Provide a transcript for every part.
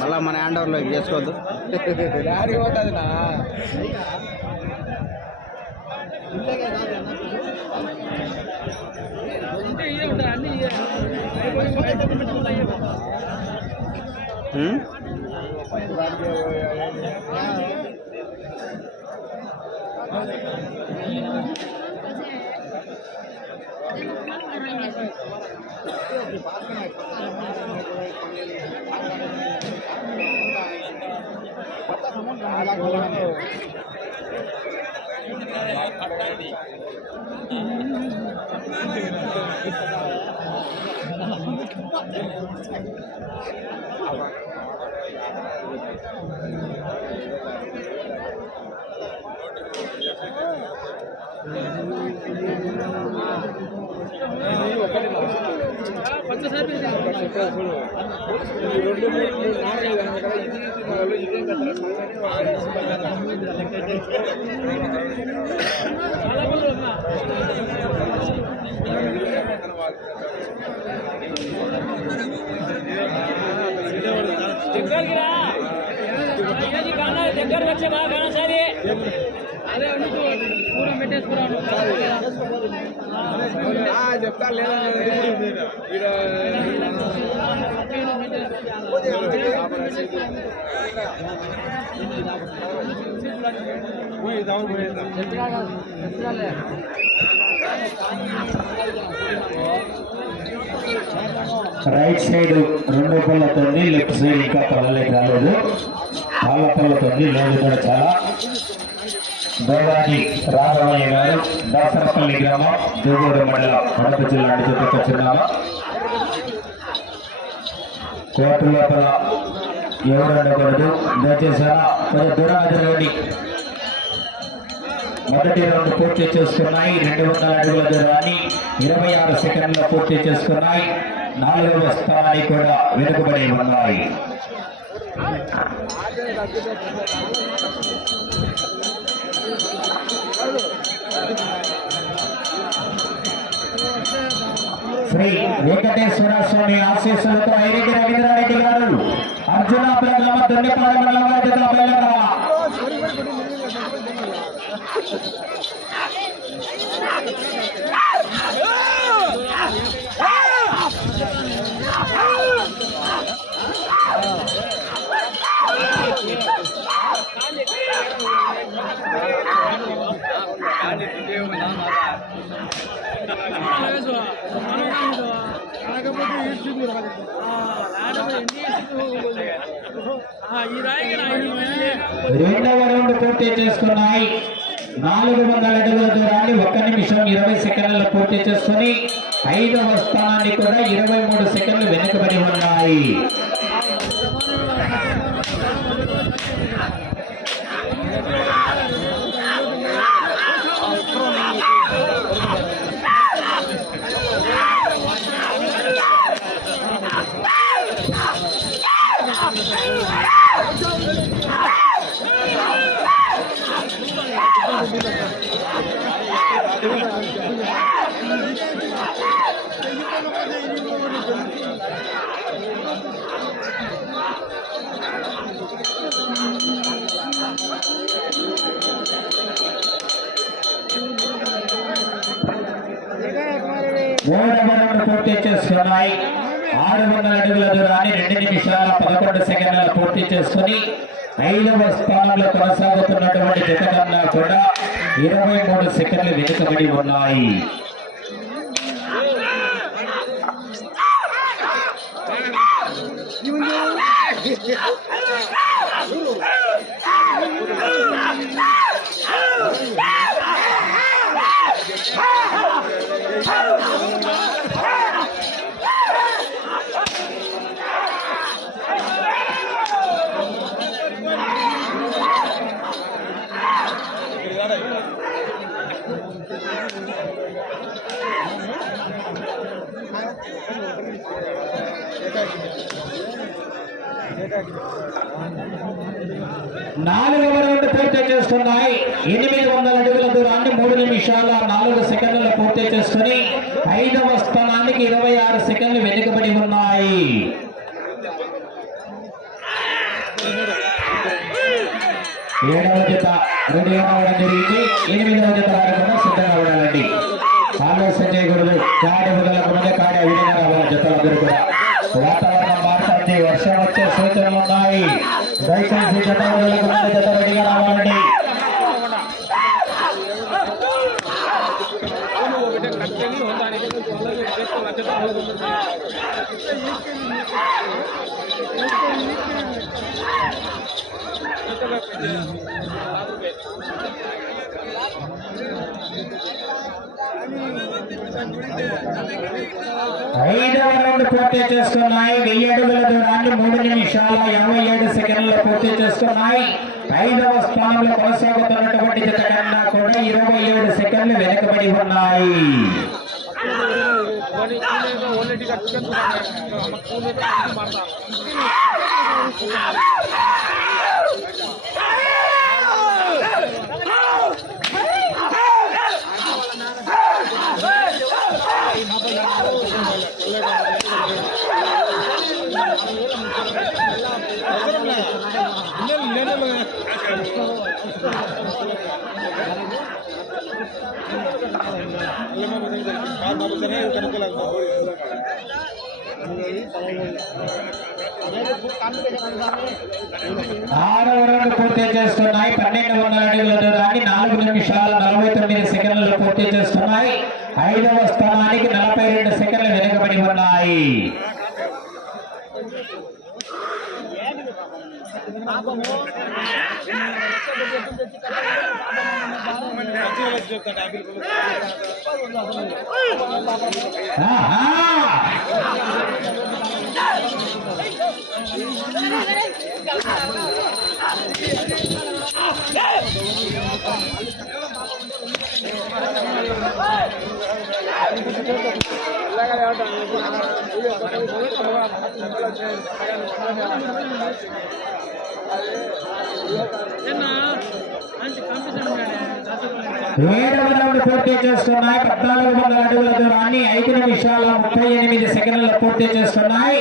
మళ్ళా మన హ్యాండ్ ఓవర్లోకి చేసుకోవద్దు పోతుంది నా ఉం? ఈ రెండు మూడు మూడు నాలుగు ఐదు అన్నారు కదా, ఇది ఇది వాళ్ళు ఇదేం కదా దగ్గరికి రా ఏది కానా దగ్గరకు వచ్చే బాగా సారి అదే పూరం పెట్టేసుకురాను. ఆ, చెప్తా లేదా రైట్ సైడ్ రెండు పళ్ళతో లెఫ్ట్ సైడ్ ఇంకా పళ్ళలేక రాలేదు పాల పళ్ళతో లేదు కూడా చాలా. దేవాది రాఘవయ్య గారు దాసరపల్లి గ్రామం దేవూరు మండలం కడప జిల్లా అడుగుతున్నాము కోర్టు లోపల ఎవరు ఉండకూడదు. దయచేసి కొంచెం మొదటి రౌండ్ పూర్తి చేసుకున్నాయి. రెండు వందల అడుగుల దూరాన్ని ఇరవై ఆరు సెకండ్లు పూర్తి చేసుకున్నాయి. నాలుగవ స్థానాన్ని కూడా వెనుకబడి ఉన్నాయి. శ్రీ వెంకటేశ్వర స్వామి ఆశీస్సులతో ఐరెడ్డి రవీంద్రారెడ్డి గారు అర్జున గ్రామ దొండిపాడ మండలం రెండవ రౌండ్ పూర్తి చేసుకున్నాయి. నాలుగు వందల అడుగుల దూరాన్ని ఒక్క నిమిషం ఇరవై సెకండ్లు పూర్తి చేసుకుని ఐదవ స్థానాన్ని కూడా ఇరవై మూడు సెకండ్లు వెనుకబడి ఉన్నాయి. మూడవ పూర్తి చేసుకున్నాయి ఆరు వందల అడుగుల దూరాన్ని రెండు నిమిషాల పదకొండు సెకండ్ల పూర్తి చేసుకుని ఐదవ స్థానంలో కొనసాగుతున్నటువంటి జత కన్నా కూడా ఇరవై మూడు సెకండ్లు వెనుకబడి ఉన్నాయి Yeah. నాలుగవ రౌండ్ పూర్తి చేస్తున్నాయి. ఎనిమిది వందల అడుగుల దూరాన్ని మూడు నిమిషాల నాలుగు సెకండ్లు పూర్తి చేసుకుని ఐదవ స్థానానికి ఇరవై ఆరు సెకండ్లు వెనుకబడి ఉన్నాయి. ఏడవ జత రెండు కావడం జరిగింది ఎనిమిదవ జత ఆడకుండా సిద్ధంగా ఉండాలండి. ఆలోచన చేయకూడదు కాడి మొదలకు ముందే కాడి విధంగా రావాలి జతలందరూ కూడా వాతావరణం మాట్లాడి వర్షం వచ్చే సూచనలు ఉన్నాయి దయచేసి జత మొదలకు ముందే జత రెడీగా రావాలండి Thank you. ఐదవ రౌండ్ పూర్తి చేసుకున్నాయి. వెయ్యి అడుగుల దూరాన్ని మూడు నిమిషాల యాభై ఏడు సెకండ్లు పూర్తి చేసుకున్నాయి. ఐదవ స్థానంలో కొనసాగుతున్నటువంటి జత కన్నా కూడా ఇరవై ఏడు సెకండ్లు వెనుకబడి ఉన్నాయి. ఓన్లీ కట్టుకొని ఆరవ పూర్తి చేస్తున్నాయి. పన్నెండు వందల అడుగుల దూరాన్ని నాలుగు నిమిషాల నలభై తొమ్మిది సెకండ్లు పూర్తి చేస్తున్నాయి. ఐదవ స్థానానికి నలభై రెండు సెకండ్లు వెనుకబడి ఉన్నాయి. என்ன அஞ்சு காம்படிஷன் ఏడవ రౌండ్ పూర్తి చేస్తున్నాయి. పద్నాలుగు వందల అడుగుల దూరాన్ని ఐదు నిమిషాల ముప్పై ఎనిమిది సెకండ్లు పూర్తి చేస్తున్నాయి.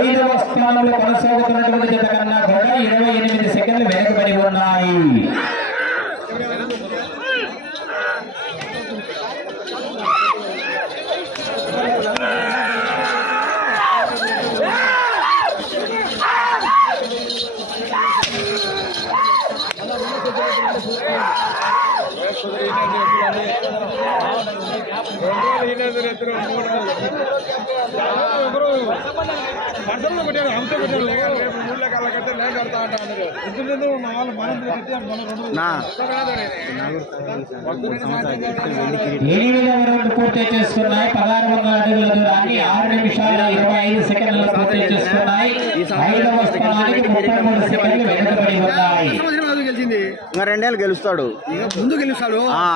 ఐదవ స్థానంలో కొనసాగుతున్నటువంటి జత కన్నా కూడా ఇరవై ఎనిమిది సెకండ్లు వెనుకబడి ఉన్నాయి. పర్సనల్ పెట్టారు అంతే పెట్టారు. రేపు ఊళ్ళో కళ్ళ కట్టే లేక కడతా అంట అన్నారు ఇంటి మా వాళ్ళు మనం కట్టి మన రెండు నా. ఎనిమిదవ రౌండ్ పూర్తి చేస్తున్నాయి పదహారు వందల అడుగుల దూరాన్ని ఆరు నిమిషాల ఇరవై ఐదు సెకండ్లు పూర్తి చేస్తున్నాయి ఐదవ స్థానానికి ముప్పై మూడు సెకండ్లు వెనుకబడి ఉన్నాయి. గెలిచింది? ఇంకా రెండేళ్ళు గెలుస్తాడు. ముందు గెలుస్తాడు? ఆ.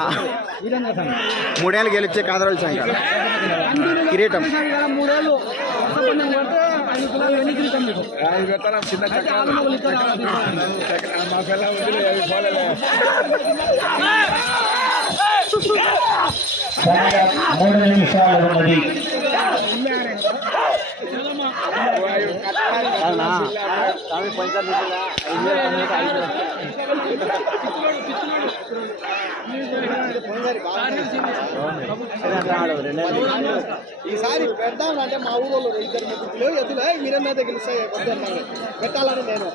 మూడేళ్ళు గెలిచే కాదరాలు సంఖ్య కిరీటం. మూడేళ్ళు చిన్న చక్రాలు మా పిల్ల వదిలే అవి పోలే సమయం మూడు నిమిషాలు ఉన్నది ఈసారి పెడదామంటే మా ఊళ్ళో ఇద్దరు ముగ్గురు ఎద్దులే మీరన్నా గెలుస్తాయి? పెట్టాలని నేను.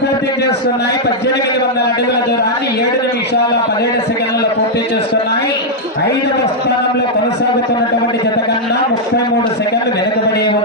పూర్తి చేస్తున్నాయి. పద్దెనిమిది వందల అడుగుల దూరాన్ని ఏడు నిమిషాల పదిహేడు సెకండ్లలో పూర్తి చేస్తున్నాయి. ఐదవ స్థానంలో కొనసాగుతున్నటువంటి జత కన్నా ముప్పై మూడు సెకండ్లు వెనుకబడి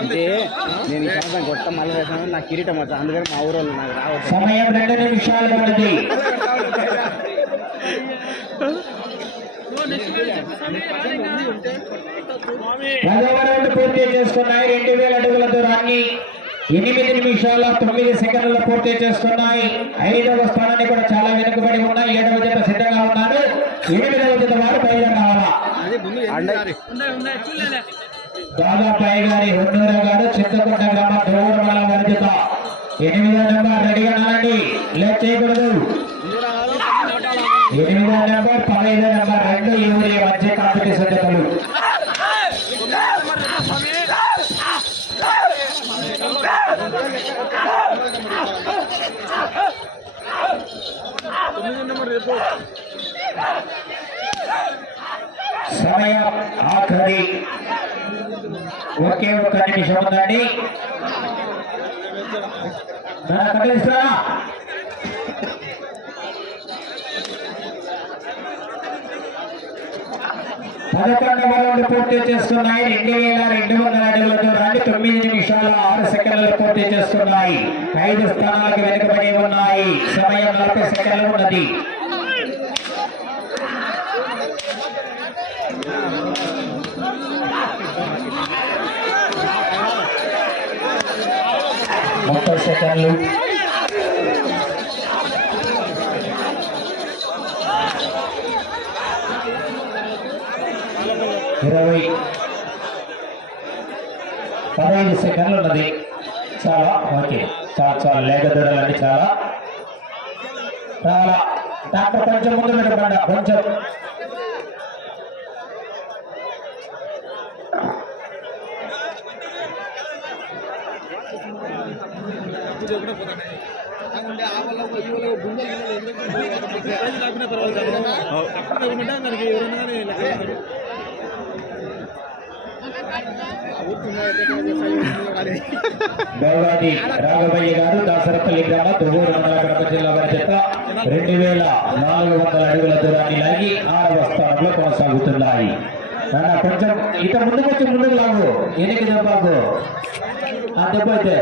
అంటే నేను సంవత్సరం కొత్త మళ్ళీ వేసాను. నాకు కిరీటం వచ్చా అందుకని మా ఊరోళ్ళు నాకు రావచ్చు సమయం రెండు నిమిషాలు రౌండ్ పూర్తి చేస్తున్నాయి. రెండు వేల అడుగుల దూరాన్ని ఎనిమిది నిమిషాల తొమ్మిది సెకండ్లు పూర్తి చేస్తున్నాయి. ఐదవ స్థానాన్ని కూడా చాలా వెనుకబడి ఉన్నాయి. ఏడవ జత సిద్ధంగా ఉన్నారు ఎనిమిదవ జత వారు బయలుదేరారు బండి గారి హున్నూర గారు చింతకుంట గ్రామ దూరమల వర్జిత ఎనిమిదో నెంబర్ రెడీగా నాలండి. లెఫ్ట్ చేయకూడదు. ఎనిమిదో నెంబర్ పదహైదో నెంబర్ రెండు ఎవరి మధ్య కాంపిటీషన్ జతలు. నెంబర్ సమయం ఆఖరి ఒకే ఒక్క నిమిషం ఉందండి నా కట్టేస్తారా పదకొండు రౌండ్ పూర్తి చేస్తున్నాయి రెండు వేల రెండు వందల అడుగుల దూరాన్ని తొమ్మిది నిమిషాల ఆరు సెకండ్లు పూర్తి చేస్తున్నాయి ఐదు స్థానాలకు వెనుకబడి ఉన్నాయి. సమయం నలభై సెకండ్లు ఉన్నది. ముప్పై సెకండ్లు ఇరవై పదహైదు సెకండ్లు ఉన్నది. చాలా ఓకే. చాలా చాలా. లేక దూడాలండి చాలా. చాలా. డాక్టర్ కొంచెం ముందు పెట్టకుండా కొంచెం. గౌరవాది రాఘవయ్య గారు దాసరపల్లి గ్రామ దువ్వూరు మండల కడప జిల్లా వారి చేత రెండు వేల నాలుగు వందల అడుగుల దూరాన్ని లాగి ఆరవ స్థానంలో కొనసాగుతున్నాయి. కొంచెం ఇక ముందుకు వచ్చి ముందుకు లాగు. ఎనికి దెబ్బకు ఆ దెబ్బ అయితే